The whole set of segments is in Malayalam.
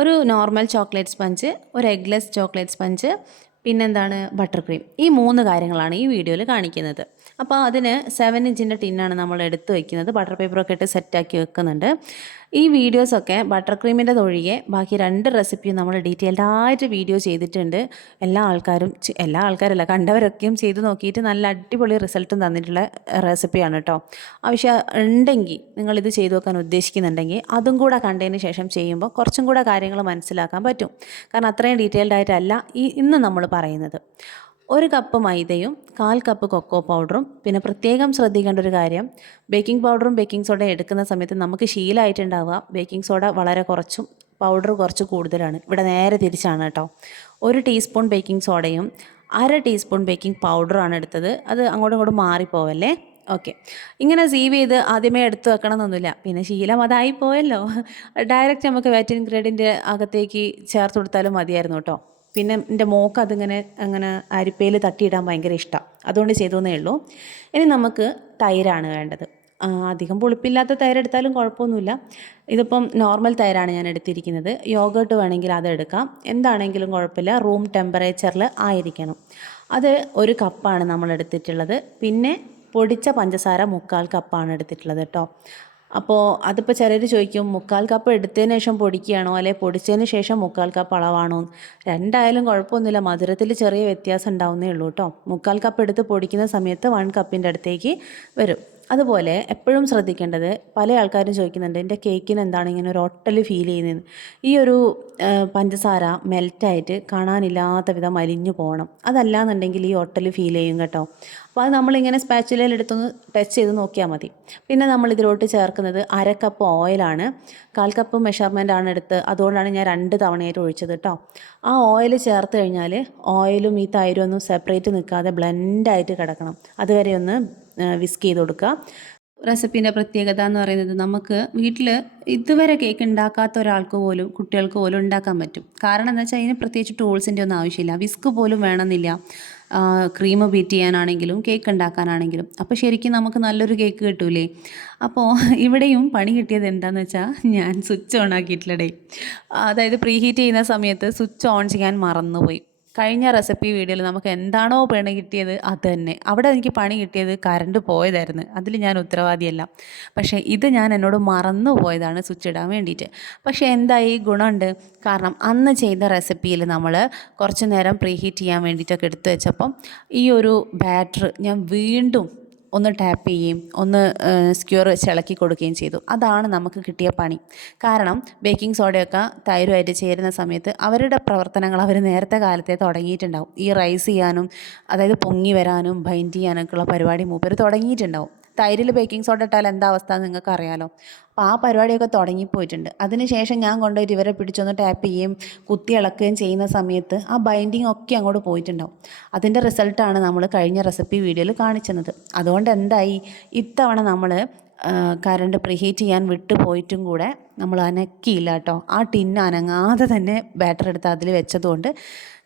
ഒരു നോർമൽ ചോക്ലേറ്റ് സ്പഞ്ച് ഒരു എഗ്ലെസ് ചോക്ലേറ്റ് സ്പഞ്ച് പിന്നെന്താണ് ബട്ടർ ക്രീം ഈ മൂന്ന് കാര്യങ്ങളാണ് ഈ വീഡിയോയിൽ കാണിക്കുന്നത്. അപ്പോൾ അതിന് സെവൻ ഇഞ്ചിന്റെ ടിന്നാണ് നമ്മൾ എടുത്ത് വയ്ക്കുന്നത് ബട്ടർ പേപ്പറൊക്കെ ഇട്ട് സെറ്റാക്കി വെക്കുന്നുണ്ട്. ഈ വീഡിയോസൊക്കെ ബട്ടർ ക്രീമിന്റെ ഒഴികെ ബാക്കി രണ്ട് റെസിപ്പിയും നമ്മൾ ഡീറ്റെയിൽഡ് ആയിട്ട് വീഡിയോ ചെയ്തിട്ടുണ്ട്. എല്ലാ ആൾക്കാരും എല്ലാ ആൾക്കാരല്ല കണ്ടവരൊക്കെയും ചെയ്ത് നോക്കിയിട്ട് നല്ല അടിപൊളി റിസൾട്ടും തന്നിട്ടുള്ള റെസിപ്പിയാണ് കേട്ടോ ആവശ്യം ഉണ്ടെങ്കിൽ നിങ്ങളിത് ചെയ്തു നോക്കാൻ ഉദ്ദേശിക്കുന്നുണ്ടെങ്കിൽ അതും കൂടെ കണ്ടതിന് ശേഷം ചെയ്യുമ്പോൾ കുറച്ചും കൂടെ കാര്യങ്ങൾ മനസ്സിലാക്കാൻ പറ്റും. കാരണം അത്രയും ഡീറ്റെയിൽഡ് ആയിട്ടല്ല ഈ ഇന്ന് നമ്മൾ പറയുന്നത്. ഒരു കപ്പ് മൈദയും കാൽ കപ്പ് കൊക്കോ പൗഡറും. പിന്നെ പ്രത്യേകം ശ്രദ്ധിക്കേണ്ട ഒരു കാര്യം ബേക്കിംഗ് പൗഡറും ബേക്കിംഗ് സോഡയും എടുക്കുന്ന സമയത്ത് നമുക്ക് ശീലമായിട്ടുണ്ടാവുക. ബേക്കിംഗ് സോഡ വളരെ കുറച്ചും പൗഡർ കുറച്ച് കൂടുതലാണ്. ഇവിടെ നേരെ തിരിച്ചാണ് കേട്ടോ. ഒരു ടീസ്പൂൺ ബേക്കിംഗ് സോഡയും അര ടീസ്പൂൺ ബേക്കിംഗ് പൗഡറാണ് എടുത്തത്. അത് അങ്ങോട്ടും ഇങ്ങോട്ടും മാറിപ്പോവല്ലേ? ഓക്കെ. ഇങ്ങനെ സീവ് ചെയ്ത് ആദ്യമേ എടുത്തു വെക്കണം എന്നൊന്നുമില്ല പിന്നെ ശീലം അതായി പോയല്ലോ ഡയറക്റ്റ് നമുക്ക് വെറ്റ് ഇൻഗ്രീഡിയന്റെ അകത്തേക്ക് ചേർത്ത് കൊടുത്താലും മതിയായിരുന്നു കേട്ടോ. പിന്നെ എന്റെ മോക്ക് അതിങ്ങനെ അങ്ങനെ അരിപ്പയിൽ തട്ടിയിടാൻ ഭയങ്കര ഇഷ്ടമാണ് അതുകൊണ്ട് ചെയ്തോന്നേ ഉള്ളൂ. ഇനി നമുക്ക് തൈരാണ് വേണ്ടത്. അധികം പുളിപ്പില്ലാത്ത തൈരെടുത്താലും കുഴപ്പമൊന്നുമില്ല. ഇതിപ്പം നോർമൽ തൈരാണ് ഞാൻ എടുത്തിരിക്കുന്നത്. യോഗേർട്ട് വേണമെങ്കിൽ അതെടുക്കാം എന്താണെങ്കിലും കുഴപ്പമില്ല. റൂം ടെമ്പറേച്ചറിൽ ആയിരിക്കണം. അത് ഒരു കപ്പാണ് നമ്മൾ എടുത്തിട്ടുള്ളത് പിന്നെ പൊടിച്ച പഞ്ചസാര മുക്കാൽ കപ്പാണ് എടുത്തിട്ടുള്ളത് കേട്ടോ. അപ്പോൾ അതിപ്പോൾ ചിലർ ചോദിക്കും മുക്കാൽ കപ്പ് എടുത്തതിന് ശേഷം പൊടിക്കുകയാണോ? അല്ലെ പൊടിച്ചതിന് ശേഷം മുക്കാൽ കപ്പ് അളവാണോ. രണ്ടായാലും കുഴപ്പമൊന്നുമില്ല മധുരത്തിൽ ചെറിയ വ്യത്യാസം ഉണ്ടാവുന്നേ ഉള്ളൂ കേട്ടോ. മുക്കാൽ കപ്പ് എടുത്ത് പൊടിക്കുന്ന സമയത്ത് വൺ കപ്പിന്റെ അടുത്തേക്ക് വരും. അതുപോലെ എപ്പോഴും ശ്രദ്ധിക്കേണ്ടത് പല ആൾക്കാരും ചോദിക്കുന്നുണ്ട് എന്റെ കേക്കിന് എന്താണ് ഇങ്ങനെ ഒരു ഒട്ടൽ ഫീൽ ചെയ്യുന്നത് ഈ ഒരു പഞ്ചസാര മെൽറ്റായിട്ട് കാണാനില്ലാത്ത വിധം അലിഞ്ഞു പോകണം. അതല്ലാന്നുണ്ടെങ്കിൽ ഈ ഒട്ടൽ ഫീൽ ചെയ്യും കേട്ടോ. അപ്പോൾ അത് നമ്മളിങ്ങനെ സ്പാച്ചുലയിൽ എടുത്തൊന്ന് ടച്ച് ചെയ്ത് നോക്കിയാൽ മതി. പിന്നെ നമ്മൾ ഇതിലോട്ട് ചേർക്കുന്നത് അര കപ്പ് ഓയിലാണ് കാൽ കപ്പ് മെഷർമെന്റ് ആണ് എടുത്ത് അതുകൊണ്ടാണ് ഞാൻ രണ്ട് തവണയായിട്ട് ഒഴിച്ചത് കേട്ടോ ആ ഓയിൽ ചേർത്ത് കഴിഞ്ഞാൽ ഓയിലും ഈ തൈരും ഒന്നും സെപ്പറേറ്റ് നിൽക്കാതെ ബ്ലെൻഡായിട്ട് കിടക്കണം. അതുവരെ ഒന്ന് വിസ്ക് ചെയ്ത് കൊടുക്കുക. റെസിപ്പീന്റെ പ്രത്യേകത എന്ന് പറയുന്നത് നമുക്ക് വീട്ടിൽ ഇതുവരെ കേക്ക് ഉണ്ടാക്കാത്ത ഒരാൾക്ക് പോലും കുട്ടികൾക്ക് പോലും ഉണ്ടാക്കാൻ പറ്റും. കാരണം എന്താ വെച്ചാൽ അതിന് പ്രത്യേകിച്ച് ടൂൾസിന്റെ ഒന്നും ആവശ്യമില്ല. വിസ്ക് പോലും വേണമെന്നില്ല. ക്രീം ബീറ്റ് ചെയ്യാനാണെങ്കിലും കേക്ക് ഉണ്ടാക്കാനാണെങ്കിലും അപ്പോൾ ശരിക്കും നമുക്ക് നല്ലൊരു കേക്ക് കിട്ടൂലേ? അപ്പോൾ ഇവിടെയും പണി കിട്ടിയത് എന്താണെന്ന് വെച്ചാൽ ഞാൻ സ്വിച്ച് ഓൺ ആക്കിയിട്ടില്ലടേ അതായത് പ്രീഹീറ്റ് ചെയ്യുന്ന സമയത്ത് സ്വിച്ച് ഓൺ ചെയ്യാൻ മറന്നുപോയി. കഴിഞ്ഞ റെസിപ്പി വീഡിയോയിൽ നമുക്ക് എന്താണോ പണി കിട്ടിയത് അത് തന്നെ അവിടെ എനിക്ക് പണി കിട്ടിയത് കറണ്ട് പോയതായിരുന്നു. അതിൽ ഞാൻ ഉത്തരവാദിയല്ല. പക്ഷേ ഇത് ഞാൻ എന്നോട് മറന്നു പോയതാണ് സ്വിച്ച് ഇടാൻ വേണ്ടിയിട്ട്. പക്ഷേ എന്തായി? ഗുണമുണ്ട്. കാരണം അന്ന് ചെയ്ത റെസിപ്പിയിൽ നമ്മൾ കുറച്ച് നേരം പ്രീഹീറ്റ് ചെയ്യാൻ വേണ്ടിയിട്ടൊക്കെ എടുത്തു വെച്ചപ്പം ഈ ഒരു ബാറ്റർ ഞാൻ വീണ്ടും ഒന്ന് ടാപ്പ് ചെയ്യുകയും ഒന്ന് സ്ക്യൂർ ചിളക്കി കൊടുക്കുകയും ചെയ്തു. അതാണ് നമുക്ക് കിട്ടിയ പണി. കാരണം ബേക്കിംഗ് സോഡയൊക്കെ തൈരുമായിട്ട് ചേരുന്ന സമയത്ത് അവരുടെ പ്രവർത്തനങ്ങൾ അവർ നേരത്തെ കാലത്തെ തുടങ്ങിയിട്ടുണ്ടാവും. ഈ റൈസ് ചെയ്യാനും അതായത് പൊങ്ങി വരാനും ബൈൻഡ് ചെയ്യാനൊക്കെയുള്ള പരിപാടി മൂപ്പർ തുടങ്ങിയിട്ടുണ്ടാവും. തൈരിൽ ബേക്കിംഗ് സോഡ ഇട്ടാൽ എന്താ അവസ്ഥ നിങ്ങൾക്ക് അറിയാലോ. അപ്പോൾ ആ പരിപാടിയൊക്കെ തുടങ്ങിപ്പോയിട്ടുണ്ട് അതിനുശേഷം ഞാൻ കൊണ്ടുപോയിട്ട് ഇവരെ പിടിച്ചൊന്ന് ടാപ്പ് ചെയ്യുകയും കുത്തി ഇളക്കുകയും ചെയ്യുന്ന സമയത്ത് ആ ബൈൻഡിങ് ഒക്കെ അങ്ങോട്ട് പോയിട്ടുണ്ടാവും. അതിന്റെ റിസൾട്ടാണ് നമ്മൾ കഴിഞ്ഞ റെസിപ്പി വീഡിയോയിൽ കാണിച്ചത്. അതുകൊണ്ട് എന്തായി? ഇത്തവണ നമ്മൾ കറണ്ട് പ്രിഹീറ്റ് ചെയ്യാൻ വിട്ടു പോയിട്ടും കൂടെ നമ്മൾ അനക്കിയില്ല കേട്ടോ. ആ ടിന്ന് അനങ്ങാതെ തന്നെ ബാറ്റർ എടുത്ത് അതിൽ വെച്ചതുകൊണ്ട്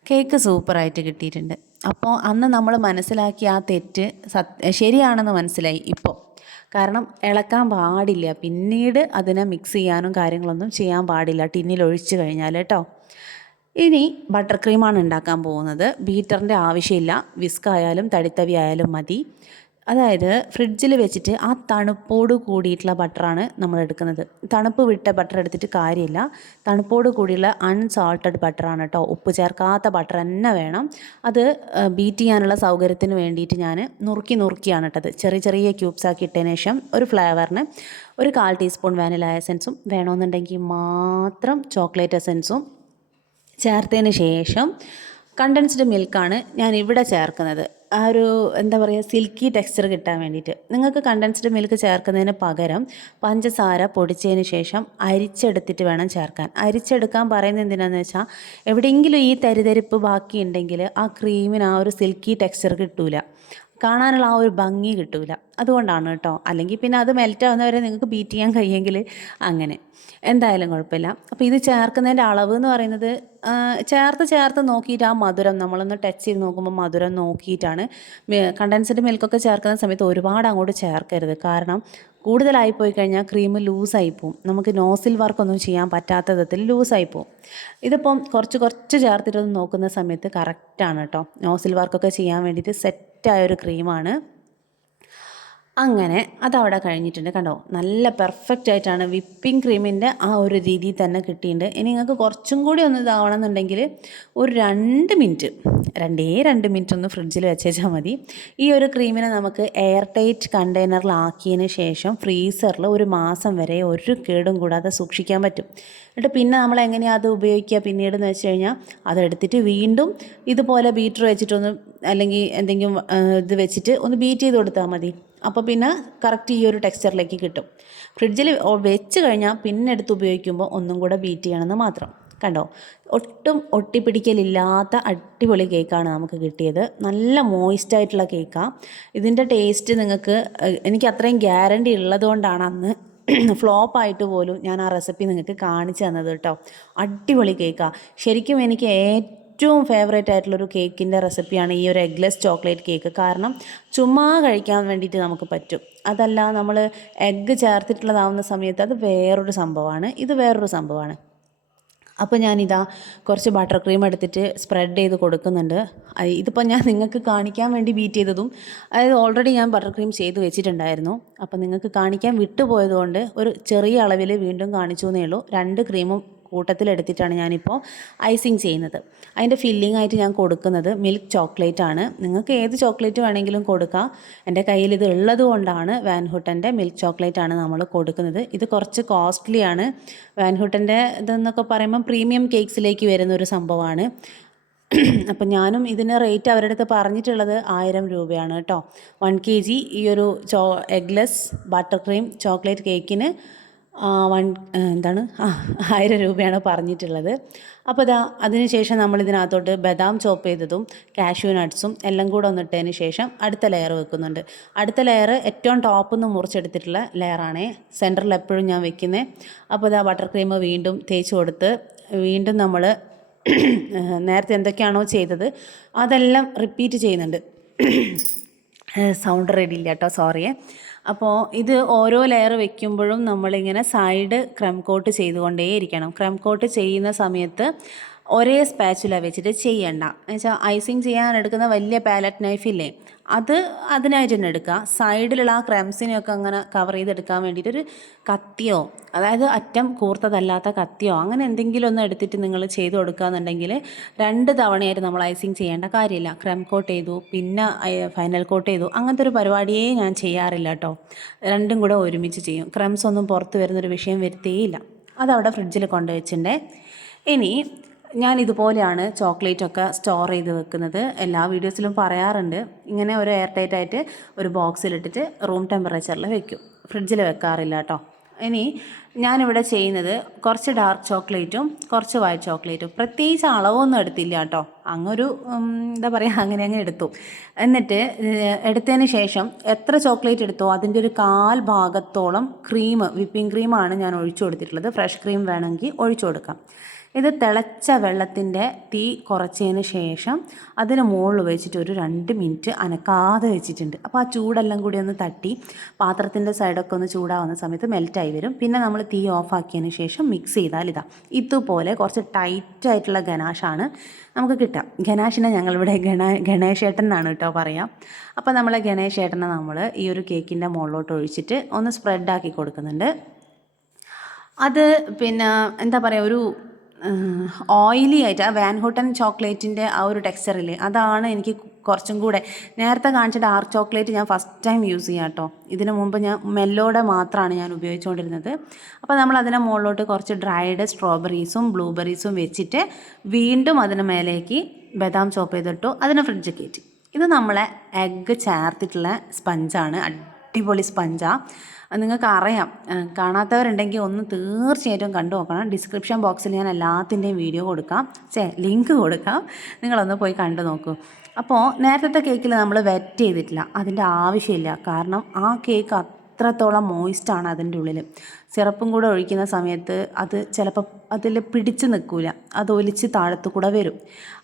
കേക്ക് സൂപ്പറായിട്ട് കിട്ടിയിട്ടുണ്ട്. അപ്പോൾ അന്ന് നമ്മൾ മനസ്സിലാക്കിയ ആ തെറ്റ് സത് ശരിയാണെന്ന് മനസ്സിലായി ഇപ്പോൾ കാരണം ഇളക്കാൻ പാടില്ല. പിന്നീട് അതിനെ മിക്സ് ചെയ്യാനും കാര്യങ്ങളൊന്നും ചെയ്യാൻ പാടില്ല. ടിന്നിൽ ഒഴിച്ച് കഴിഞ്ഞാൽ കേട്ടോ ഇനി ബട്ടർ ക്രീമാണ് ഉണ്ടാക്കാൻ പോകുന്നത്. ബീറ്ററിന്റെ ആവശ്യമില്ല. വിസ്ക് ആയാലും തടിത്തവി ആയാലും മതി. അതായത് ഫ്രിഡ്ജിൽ വെച്ചിട്ട് ആ തണുപ്പോട് കൂടിയിട്ടുള്ള ബട്ടറാണ് നമ്മൾ എടുക്കുന്നത്. തണുപ്പ് വിട്ട ബട്ടർ എടുത്തിട്ട് കാര്യമില്ല. തണുപ്പോട് കൂടിയുള്ള അൺസാൾട്ടഡ് ബട്ടറാണ് കേട്ടോ. ഉപ്പ് ചേർക്കാത്ത ബട്ടർ തന്നെ വേണം. അത് ബീറ്റ് ചെയ്യാനുള്ള സൗകര്യത്തിന് വേണ്ടിയിട്ട് ഞാൻ നുറുക്കി നുറുക്കിയാണ് ഇട്ടത്. ചെറിയ ചെറിയ ക്യൂബ്സ് ആക്കി ഇട്ടതിന് ശേഷം ഒരു ഫ്ലേവറിന് ഒരു കാൽ ടീസ്പൂൺ വാനില എസൻസും വേണമെന്നുണ്ടെങ്കിൽ മാത്രം ചോക്ലേറ്റ് എസൻസും ചേർത്തതിന് ശേഷം കണ്ടൻസ്ഡ് മിൽക്കാണ് ഞാൻ ഇവിടെ ചേർക്കുന്നത്. ആ ഒരു എന്താ പറയുക സിൽക്കി ടെക്സ്ചർ കിട്ടാൻ വേണ്ടിയിട്ട്. നിങ്ങൾക്ക് കണ്ടൻസ്ഡ് മിൽക്ക് ചേർക്കുന്നതിന് പകരം പഞ്ചസാര പൊടിച്ചതിന് ശേഷം അരിച്ചെടുത്തിട്ട് വേണം ചേർക്കാൻ. അരിച്ചെടുക്കാൻ പറയുന്നത് എന്തിനാന്ന് വെച്ചാൽ എവിടെയെങ്കിലും ഈ തരിതരിപ്പ് ബാക്കിയുണ്ടെങ്കിൽ ആ ക്രീമിന് ആ ഒരു സിൽക്കി ടെക്സ്ചർ കിട്ടൂല. കാണാനുള്ള ആ ഒരു ഭംഗി കിട്ടൂല. അതുകൊണ്ടാണ് കേട്ടോ അല്ലെങ്കിൽ പിന്നെ അത് മെൽറ്റ് ആവുന്നവരെ നിങ്ങൾക്ക് ബീറ്റ് ചെയ്യാൻ കഴിയുമെങ്കിൽ അങ്ങനെ. എന്തായാലും കുഴപ്പമില്ല. അപ്പോൾ ഇത് ചേർക്കുന്നതിന്റെ അളവ് എന്ന് പറയുന്നത് ചേർത്ത് ചേർത്ത് നോക്കിയിട്ട് ആ മധുരം നമ്മളൊന്ന് ടച്ച് ചെയ്ത് നോക്കുമ്പോൾ മധുരം നോക്കിയിട്ടാണ് കണ്ടൻസ്ഡ് മിൽക്കൊക്കെ ചേർക്കുന്ന സമയത്ത് ഒരുപാട് അങ്ങോട്ട് ചേർക്കരുത്. കാരണം കൂടുതലായി പോയി കഴിഞ്ഞാൽ ക്രീം ലൂസായി പോവും. നമുക്ക് നോസിൽ വർക്കൊന്നും ചെയ്യാൻ പറ്റാത്ത വിധത്തിൽ ലൂസായി പോവും. ഇതിപ്പം കുറച്ച് കുറച്ച് ചേർത്തിട്ടൊന്ന് നോക്കുന്ന സമയത്ത് കറക്റ്റാണ് കേട്ടോ നോസിൽ വർക്കൊക്കെ ചെയ്യാൻ വേണ്ടിയിട്ട് സെറ്റായ ഒരു ക്രീമാണ്. അങ്ങനെ അതവിടെ കഴിഞ്ഞിട്ടുണ്ട്. കണ്ടോ? നല്ല പെർഫെക്റ്റ് ആയിട്ടാണ് വിപ്പിംഗ് ക്രീമിന്റെ ആ ഒരു രീതിയിൽ തന്നെ കിട്ടിയിട്ടുണ്ട് ഇനി നിങ്ങൾക്ക് കുറച്ചും കൂടി ഒന്ന് ഇതാവണം എന്നുണ്ടെങ്കിൽ ഒരു രണ്ട് മിനിറ്റ് രണ്ടേ രണ്ട് മിനിറ്റ് ഒന്ന് ഫ്രിഡ്ജിൽ വെച്ചേച്ചാൽ മതി. ഈ ഒരു ക്രീമിനെ നമുക്ക് എയർ ടൈറ്റ് കണ്ടെയ്നറിലാക്കിയതിന് ശേഷം ഫ്രീസറിൽ ഒരു മാസം വരെ ഒരു കേടും കൂടാതെ സൂക്ഷിക്കാൻ പറ്റും. എന്നിട്ട് പിന്നെ നമ്മൾ എങ്ങനെയാണ് അത് ഉപയോഗിക്കുക പിന്നീട് എന്ന് വെച്ച് കഴിഞ്ഞാൽ അതെടുത്തിട്ട് വീണ്ടും ഇതുപോലെ ബീറ്റർ വെച്ചിട്ടൊന്ന് അല്ലെങ്കിൽ എന്തെങ്കിലും ഇത് വെച്ചിട്ട് ഒന്ന് ബീറ്റ് ചെയ്ത് കൊടുത്താൽ മതി. അപ്പോൾ പിന്നെ കറക്റ്റ് ഈ ഒരു ടെക്സ്ചറിലേക്ക് കിട്ടും. ഫ്രിഡ്ജിൽ വെച്ച് കഴിഞ്ഞാൽ പിന്നെ എടുത്ത് ഉപയോഗിക്കുമ്പോൾ ഒന്നും കൂടെ ബീറ്റ് ചെയ്യണമെന്ന് മാത്രം. കണ്ടോ? ഒട്ടും ഒട്ടിപ്പിടിക്കലില്ലാത്ത അടിപൊളി കേക്കാണ് നമുക്ക് കിട്ടിയത്. നല്ല മോയിസ്റ്റ് ആയിട്ടുള്ള കേക്കാണ് ഇതിന്റെ ടേസ്റ്റ് നിങ്ങൾക്ക് എനിക്ക് അത്രയും ഗ്യാരണ്ടി ഉള്ളതുകൊണ്ടാണ് അന്ന് ഫ്ലോപ്പ് ആയിട്ട് പോലും ഞാൻ ആ റെസിപ്പി നിങ്ങൾക്ക് കാണിച്ചു തന്നത് കേട്ടോ. അടിപൊളി കേക്കാണ് ശരിക്കും എനിക്ക് ഏറ്റവും ഫേവറേറ്റ് ആയിട്ടുള്ളൊരു കേക്കിന്റെ റെസിപ്പിയാണ് ഈ ഒരു എഗ്ലെസ് ചോക്ലേറ്റ് കേക്ക് കാരണം ചുമ്മാ കഴിക്കാൻ വേണ്ടിയിട്ട് നമുക്ക് പറ്റും. അതല്ല നമ്മൾ എഗ്ഗ് ചേർത്തിട്ടുള്ളതാവുന്ന സമയത്ത് അത് വേറൊരു സംഭവമാണ്. ഇത് വേറൊരു സംഭവമാണ്. അപ്പോൾ ഞാനിതാ കുറച്ച് ബട്ടർ ക്രീം എടുത്തിട്ട് സ്പ്രെഡ് ചെയ്ത് കൊടുക്കുന്നുണ്ട്. ഇതിപ്പോൾ ഞാൻ നിങ്ങൾക്ക് കാണിക്കാൻ വേണ്ടി ബീറ്റ് ചെയ്തതും അതായത് ഓൾറെഡി ഞാൻ ബട്ടർ ക്രീം ചെയ്ത് വെച്ചിട്ടുണ്ടായിരുന്നു. അപ്പോൾ നിങ്ങൾക്ക് കാണിക്കാൻ വിട്ടുപോയതുകൊണ്ട് ഒരു ചെറിയ അളവിൽ വീണ്ടും കാണിച്ചു എന്നേ ഉള്ളൂ. രണ്ട് ക്രീമും കൂട്ടത്തിലെടുത്തിട്ടാണ് ഞാനിപ്പോൾ ഐസിങ് ചെയ്യുന്നത്. അതിന്റെ ഫില്ലിംഗ് ആയിട്ട് ഞാൻ കൊടുക്കുന്നത് മിൽക്ക് ചോക്ലേറ്റ് ആണ്. നിങ്ങൾക്ക് ഏത് ചോക്ലേറ്റ് വേണമെങ്കിലും കൊടുക്കാം. എന്റെ കയ്യിൽ ഇത് ഉള്ളത് കൊണ്ടാണ് വാൻഹുട്ടന്റെ മിൽക്ക് ചോക്ലേറ്റ് ആണ് നമ്മൾ കൊടുക്കുന്നത്. ഇത് കുറച്ച് കോസ്റ്റ്ലി ആണ്. വാൻഹുട്ടന്റെ ഇതെന്നൊക്കെ പറയുമ്പം പ്രീമിയം കേക്ക്സിലേക്ക് വരുന്ന ഒരു സംഭവമാണ്. അപ്പം ഞാനും ഇതിന് റേറ്റ് അവരുടെ അടുത്ത് പറഞ്ഞിട്ടുള്ളത് ആയിരം രൂപയാണ് കേട്ടോ. വൺ കെ ജി ഈ ഒരു ചോ എഗ്ലെസ് ബട്ടർ ക്രീം ചോക്ലേറ്റ് കേക്കിന് വൺ എന്താണ്? ആയിരം രൂപയാണ് പറഞ്ഞിട്ടുള്ളത്. അപ്പോൾ ഇതാ അതിനുശേഷം നമ്മൾ ഇതിനകത്തോട്ട് ബദാം ചോപ്പ് ചെയ്തതും കാഷ്യൂ നട്ട്സും എല്ലാം കൂടെ ഒന്നിട്ടതിന് ശേഷം അടുത്ത ലെയർ വെക്കുന്നുണ്ട്. അടുത്ത ലെയർ ഏറ്റവും ടോപ്പ് നിന്ന് മുറിച്ചെടുത്തിട്ടുള്ള ലെയറാണേ സെന്ററിൽ എപ്പോഴും ഞാൻ വെക്കുന്നത് അപ്പോൾ ഇതാ ബട്ടർ ക്രീം വീണ്ടും തേച്ച് കൊടുത്ത് വീണ്ടും നമ്മൾ നേരത്തെ എന്തൊക്കെയാണോ ചെയ്തത് അതെല്ലാം റിപ്പീറ്റ് ചെയ്യുന്നുണ്ട്. സൗണ്ട് റെഡി ഇല്ല കേട്ടോ സോറിയേ അപ്പോൾ ഇത് ഓരോ ലെയർ വെക്കുമ്പോഴും നമ്മളിങ്ങനെ സൈഡ് ക്രം കോട്ട് ചെയ്തുകൊണ്ടേയിരിക്കണം. ക്രം കോട്ട് ചെയ്യുന്ന സമയത്ത് ഒരേ സ്പാച്ചുല വെച്ചിട്ട് ചെയ്യണ്ട. എന്നുവെച്ചാൽ ഐസിങ് ചെയ്യാൻ എടുക്കുന്ന വലിയ പാലറ്റ് നൈഫില്ലേ അത് അതിനായിട്ട് തന്നെ എടുക്കുക. സൈഡിലുള്ള ആ ക്രംസിനെയൊക്കെ അങ്ങനെ കവർ ചെയ്തെടുക്കാൻ വേണ്ടിയിട്ടൊരു കത്തിയോ അതായത് അറ്റം കൂർത്തതല്ലാത്ത കത്തിയോ അങ്ങനെ എന്തെങ്കിലും ഒന്ന് എടുത്തിട്ട് നിങ്ങൾ ചെയ്ത് കൊടുക്കുകയെന്നുണ്ടെങ്കിൽ രണ്ട് തവണയായിട്ട് നമ്മൾ ഐസിങ് ചെയ്യേണ്ട കാര്യമില്ല. ക്രം കോട്ട് ചെയ്തു പിന്നെ ഫൈനൽ കോട്ട് ചെയ്തു അങ്ങനത്തെ ഒരു പരിപാടിയേ ഞാൻ ചെയ്യാറില്ല കേട്ടോ. രണ്ടും കൂടെ ഒരുമിച്ച് ചെയ്യും. ക്രംസ് ഒന്നും പുറത്ത് വരുന്നൊരു വിഷയം വരുത്തേയില്ല. അതവിടെ ഫ്രിഡ്ജിൽ കൊണ്ടുവച്ചിട്ടുണ്ടേ ഇനി ഞാൻ ഇതുപോലെയാണ് ചോക്ലേറ്റ് ഒക്കെ സ്റ്റോർ ചെയ്ത് വെക്കുന്നത്. എല്ലാ വീഡിയോസിലും പറയാറുണ്ട്. ഇങ്ങനെ ഒരു എയർ ടൈറ്റ് ആയിട്ട് ഒരു ബോക്സിലിട്ടിട്ട് റൂം ടെമ്പറേച്ചറിൽ വെക്കും. ഫ്രിഡ്ജിൽ വെക്കാറില്ല കേട്ടോ ഇനി ഞാനിവിടെ ചെയ്യുന്നത് കുറച്ച് ഡാർക്ക് ചോക്ലേറ്റും കുറച്ച് വൈറ്റ് ചോക്ലേറ്റും. പ്രത്യേകിച്ച് അളവൊന്നും എടുത്തില്ല കേട്ടോ അങ്ങൊരു എന്താ പറയുക അങ്ങനെ അങ്ങ് എടുത്തു. എന്നിട്ട് എടുത്തതിന് ശേഷം എത്ര ചോക്ലേറ്റ് എടുത്തോ അതിന്റെ ഒരു കാൽ ഭാഗത്തോളം ക്രീം വിപ്പിംഗ് ക്രീമാണ് ഞാൻ ഒഴിച്ചു കൊടുത്തിട്ടുള്ളത്. ഫ്രഷ് ക്രീം വേണമെങ്കിൽ ഒഴിച്ചു കൊടുക്കാം. ഇത് തിളച്ച വെള്ളത്തിന്റെ തീ കുറച്ചതിന് ശേഷം അതിന് മുകളിൽ വെച്ചിട്ട് ഒരു രണ്ട് മിനിറ്റ് അനക്കാതെ വെച്ചിട്ടുണ്ട്. അപ്പോൾ ആ ചൂടെല്ലാം കൂടി ഒന്ന് തട്ടി പാത്രത്തിന്റെ സൈഡൊക്കെ ഒന്ന് ചൂടാവുന്ന സമയത്ത് മെൽറ്റായി വരും. പിന്നെ നമ്മൾ തീ ഓഫാക്കിയതിന് ശേഷം മിക്സ് ചെയ്താൽ ഇതാ. ഇതുപോലെ കുറച്ച് ടൈറ്റായിട്ടുള്ള ഗനാഷാണ് നമുക്ക് കിട്ടുക. ഗനാഷിനെ ഞങ്ങളിവിടെ ഗണ ഗണേശേട്ടൻ എന്നാണ് കേട്ടോ പറയാം. അപ്പോൾ നമ്മൾ ഗണേശേട്ടനെ നമ്മൾ ഈ ഒരു കേക്കിന്റെ മുകളിലോട്ട് ഒഴിച്ചിട്ട് ഒന്ന് സ്പ്രെഡാക്കി കൊടുക്കുന്നുണ്ട്. അത് പിന്നെ എന്താ പറയുക ഒരു ഓയിലി ആയിട്ട് ആ വാൻ ഹോട്ടൻ ചോക്ലേറ്റിന്റെ ആ ഒരു ടെക്സ്ചറിൽ അതാണ് എനിക്ക് കുറച്ചും കൂടെ നേരത്തെ കാണിച്ച ഡാർക്ക് ചോക്ലേറ്റ് ഞാൻ ഫസ്റ്റ് ടൈം യൂസ് ചെയ്യാം കേട്ടോ ഇതിനു മുമ്പ് ഞാൻ മെല്ലോടെ മാത്രമാണ് ഞാൻ ഉപയോഗിച്ചുകൊണ്ടിരുന്നത് അപ്പോൾ നമ്മൾ അതിന്റെ മുകളിലോട്ട് കുറച്ച് ഡ്രൈഡ് സ്ട്രോബെറീസും ബ്ലൂബെറീസും വെച്ചിട്ട് വീണ്ടും അതിന് മേലേക്ക് ബദാം ചോപ്പ് ചെയ്തിട്ടു അതിനെ ഫ്രിഡ്ജിൽ കയറ്റി. ഇത് നമ്മളെ എഗ്ഗ് ചേർത്തിട്ടുള്ള സ്പഞ്ചാണ് അടിപൊളി സ്പഞ്ചാണ് നിങ്ങൾക്ക് അറിയാം കാണാത്തവരുണ്ടെങ്കിൽ ഒന്ന് തീർച്ചയായിട്ടും കണ്ടു നോക്കണം. ഡിസ്ക്രിപ്ഷൻ ബോക്സിൽ ഞാൻ എല്ലാത്തിന്റെയും വീഡിയോ കൊടുക്കാം. ചേ ലിങ്ക് കൊടുക്കാം. നിങ്ങളൊന്ന് പോയി കണ്ടു നോക്കൂ. അപ്പോൾ നേരത്തെ കേക്കിൽ നമ്മൾ വെറ്റ് ചെയ്തിട്ടില്ല. അതിന്റെ ആവശ്യമില്ല. കാരണം ആ കേക്ക് അത്രത്തോളം മോയിസ്റ്റാണ് അതിന്റെ ഉള്ളിൽ. സിറപ്പും കൂടെ ഒഴിക്കുന്ന സമയത്ത് അത് ചിലപ്പോൾ അതിൽ പിടിച്ച് നിൽക്കില്ല അത് ഒലിച്ച് താഴത്തു കൂടെ വരും.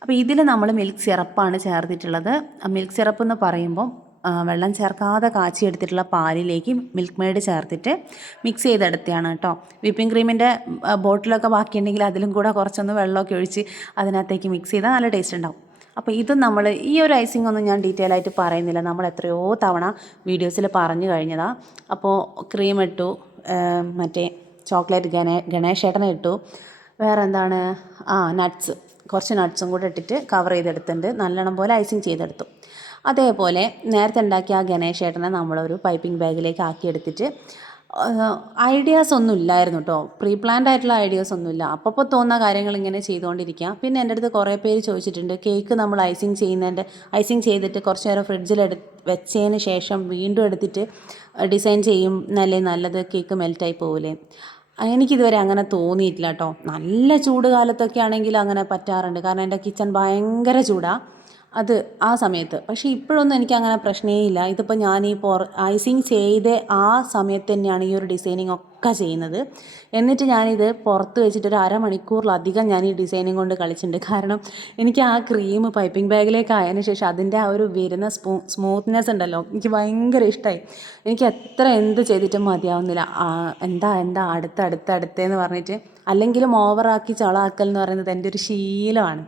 അപ്പോൾ ഇതിൽ നമ്മൾ മിൽക്ക് സിറപ്പാണ് ചേർത്തിട്ടുള്ളത്. മിൽക്ക് സിറപ്പ് എന്ന് പറയുമ്പം ആ, വെള്ളം ചേർക്കാതെ കാച്ചിയെടുത്തിട്ടുള്ള പാലിലേക്ക് മിൽക്ക് മെയ്ഡ് ചേർത്തിട്ട് മിക്സ് ചെയ്തെടുത്തതാണ് കേട്ടോ. വിപ്പിംഗ് ക്രീമിന്റെ ബോട്ടിലൊക്കെ ബാക്കിയുണ്ടെങ്കിൽ അതിലും കൂടെ കുറച്ചൊന്ന് വെള്ളമൊക്കെ ഒഴിച്ച് അതിനകത്തേക്ക് മിക്സ് ചെയ്താൽ നല്ല ടേസ്റ്റ് ഉണ്ടാവും. അപ്പോൾ ഇത് നമ്മൾ ഈ ഒരു ഐസിംഗ് ഒന്നും ഞാൻ ഡീറ്റെയിൽ ആയിട്ട് പറയുന്നില്ല. നമ്മൾ എത്രയോ തവണ വീഡിയോസിൽ പറഞ്ഞു കഴിഞ്ഞതാണ് അപ്പോൾ ക്രീം ഇട്ടു മറ്റേ ചോക്ലേറ്റ് ഗണേ ഗണേശേട്ടനെ ഇട്ടു. വേറെ എന്താണ് ആ നട്ട്സ്. കുറച്ച് നട്ട്സും കൂടെ ഇട്ടിട്ട് കവർ ചെയ്തെടുത്തിട്ടുണ്ട്. നല്ലോണം പോലെ ഐസിങ് ചെയ്തെടുത്തു. അതേപോലെ നേരത്തെ ഉണ്ടാക്കിയ ആ ഗണേശേട്ടനെ നമ്മളൊരു പൈപ്പിംഗ് ബാഗിലേക്ക് ആക്കിയെടുത്തിട്ട് ഐഡിയാസ് ഒന്നും ഇല്ലായിരുന്നു കേട്ടോ പ്രീ പ്ലാൻഡ് ആയിട്ടുള്ള ഐഡിയാസ് ഒന്നുമില്ല അപ്പോൾ തോന്നുന്ന കാര്യങ്ങൾ ഇങ്ങനെ ചെയ്തുകൊണ്ടിരിക്കുക പിന്നെ എന്റെ അടുത്ത് കുറേ പേര് ചോദിച്ചിട്ടുണ്ട് കേക്ക് നമ്മൾ ഐസിങ് ചെയ്യുന്നതിന്റെ ഐസിങ് ചെയ്തിട്ട് കുറച്ച് നേരം ഫ്രിഡ്ജിൽ എടു വെച്ചതിന് ശേഷം വീണ്ടും എടുത്തിട്ട് ഡിസൈൻ ചെയ്യും നല്ല നല്ലത് കേക്ക് മെൽറ്റായി പോകില്ലേ എനിക്കിതുവരെ അങ്ങനെ തോന്നിയിട്ടില്ല കേട്ടോ നല്ല ചൂട് കാലത്തൊക്കെ ആണെങ്കിൽ അങ്ങനെ പറ്റാറുണ്ട്. കാരണം എന്റെ കിച്ചൺ ഭയങ്കര ചൂടാണ് അത് ആ സമയത്ത്. പക്ഷേ ഇപ്പോഴൊന്നും എനിക്ക് അങ്ങനെ പ്രശ്നമേ ഇല്ല ഇതിപ്പോൾ ഞാൻ ഈ പൊറ ഐസിങ് ചെയ്ത് ആ സമയത്ത് തന്നെയാണ് ഈ ഒരു ഡിസൈനിങ് ഒക്കെ ചെയ്യുന്നത്. എന്നിട്ട് ഞാനിത് പുറത്ത് വെച്ചിട്ട് ഒരു അരമണിക്കൂറിലധികം ഞാൻ ഈ ഡിസൈനിങ് കൊണ്ട് കളിച്ചിട്ടുണ്ട്. കാരണം എനിക്ക് ആ ക്രീം പൈപ്പിംഗ് ബാഗിലേക്ക് ആയതിനു ശേഷം അതിന്റെ ആ ഒരു വരുന്ന സ്മൂ സ്മൂത്ത്നെസ് ഉണ്ടല്ലോ എനിക്ക് ഭയങ്കര ഇഷ്ടമായി എനിക്ക് എത്ര എന്ത് ചെയ്തിട്ടും മതിയാവുന്നില്ല. എന്താ എന്താ അടുത്ത അടുത്ത അടുത്തേന്ന് പറഞ്ഞിട്ട് അല്ലെങ്കിലും ഓവറാക്കി ചളാക്കൽ എന്ന് പറയുന്നത് എന്റെ ഒരു ശീലമാണ്.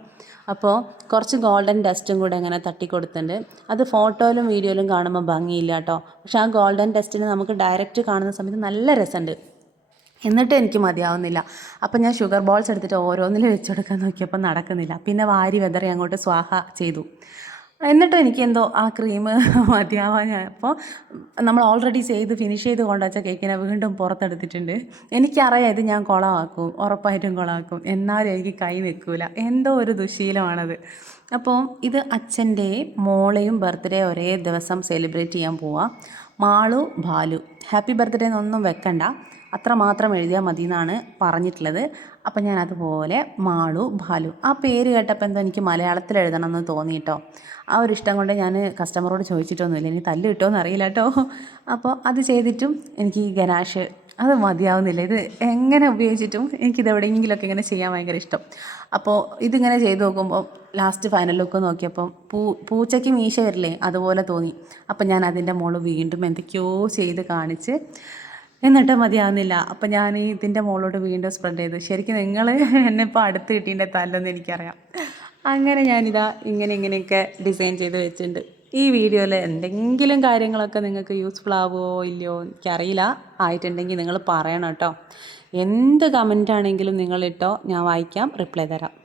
അപ്പോൾ കുറച്ച് ഗോൾഡൻ ഡസ്റ്റും കൂടെ ഇങ്ങനെ തട്ടി കൊടുത്തിട്ടുണ്ട് അത് ഫോട്ടോയിലും വീഡിയോയിലും കാണുമ്പോൾ ഭംഗിയില്ല കേട്ടോ പക്ഷെ ആ ഗോൾഡൻ ഡസ്റ്റിന് നമുക്ക് ഡയറക്റ്റ് കാണുന്ന സമയത്ത് നല്ല രസമുണ്ട്. എന്നിട്ട് എനിക്ക് മതിയാവുന്നില്ല. അപ്പം ഞാൻ ഷുഗർ ബോൾസ് എടുത്തിട്ട് ഓരോന്നിൽ വെച്ചു കൊടുക്കാൻ നോക്കിയപ്പോൾ നടക്കുന്നില്ല. പിന്നെ വാരി വെതറി അങ്ങോട്ട് സ്വാഹ ചെയ്തു. എന്നിട്ടും എനിക്ക് എന്തോ ആ ക്രീം മതിയാവാൻ അപ്പോൾ നമ്മൾ ഓൾറെഡി ചെയ്ത് ഫിനിഷ് ചെയ്ത് കൊണ്ടുവച്ച കേക്കിനെ വീണ്ടും പുറത്തെടുത്തിട്ടുണ്ട്. എനിക്കറിയാം ഇത് ഞാൻ കുളമാക്കും ഉറപ്പായിട്ടും കുളമാക്കും എന്നാലും എനിക്ക് കൈ നിൽക്കില്ല എന്തോ ഒരു ദുശീലമാണത്. അപ്പോൾ ഇത് അച്ഛന്റെ മോളെയും ബർത്ത്ഡേ ഒരേ ദിവസം സെലിബ്രേറ്റ് ചെയ്യാൻ പോവാം. മാളു ബാലു. ഹാപ്പി ബർത്ത്ഡേ എന്നൊന്നും വെക്കണ്ട. അത്ര മാത്രം എഴുതിയാൽ മതി എന്നാണ് പറഞ്ഞിട്ടുള്ളത്. അപ്പം ഞാൻ അതുപോലെ മാളു ബാലു ആ പേര് കേട്ടപ്പോൾ എന്തോ എനിക്ക് മലയാളത്തിൽ എഴുതണം എന്ന് തോന്നി കേട്ടോ ആ ഒരു ഇഷ്ടം കൊണ്ട് ഞാൻ കസ്റ്റമറോട് ചോദിച്ചിട്ടൊന്നുമില്ല. ഇനി തല്ല് കിട്ടുമോ അറിയില്ല കേട്ടോ അപ്പോൾ അത് ചെയ്തിട്ടും എനിക്ക് ഈ ഗനാഷ് അത് മതിയാവുന്നില്ല. ഇത് എങ്ങനെ ഉപയോഗിച്ചിട്ടും എനിക്കിത് എവിടെയെങ്കിലുമൊക്കെ ഇങ്ങനെ ചെയ്യാൻ ഭയങ്കര ഇഷ്ടം. അപ്പോൾ ഇതിങ്ങനെ ചെയ്ത് നോക്കുമ്പോൾ ലാസ്റ്റ് ഫൈനൽ ലുക്ക് നോക്കിയപ്പോൾ പൂ പൂച്ചയ്ക്ക് മീശ വരില്ലേ അതുപോലെ തോന്നി. അപ്പം ഞാൻ അതിന്റെ മോൾ വീണ്ടും എന്തൊക്കെയോ ചെയ്ത് കാണിച്ച് എന്നിട്ട് മതിയാവുന്നില്ല. അപ്പം ഞാൻ ഇതിന്റെ മുകളിലോട്ട് വീണ്ടും സ്പ്രെഡ് ചെയ്തു. ശരിക്കും നിങ്ങൾ എന്നെ ഇപ്പോൾ അടുത്ത് കിട്ടിയതിന്റെ തല്ലെന്ന് എനിക്കറിയാം. അങ്ങനെ ഞാനിതാ ഇങ്ങനെ ഇങ്ങനെയൊക്കെ ഡിസൈൻ ചെയ്ത് വെച്ചിട്ടുണ്ട്. ഈ വീഡിയോയിൽ എന്തെങ്കിലും കാര്യങ്ങളൊക്കെ നിങ്ങൾക്ക് യൂസ്ഫുൾ ആവുമോ ഇല്ലയോ എനിക്കറിയില്ല. ആയിട്ടുണ്ടെങ്കിൽ നിങ്ങൾ പറയണം കേട്ടോ. എന്ത് കമന്റ് ആണെങ്കിലും നിങ്ങളിട്ടോ ഞാൻ വായിക്കാം റിപ്ലൈ തരാം.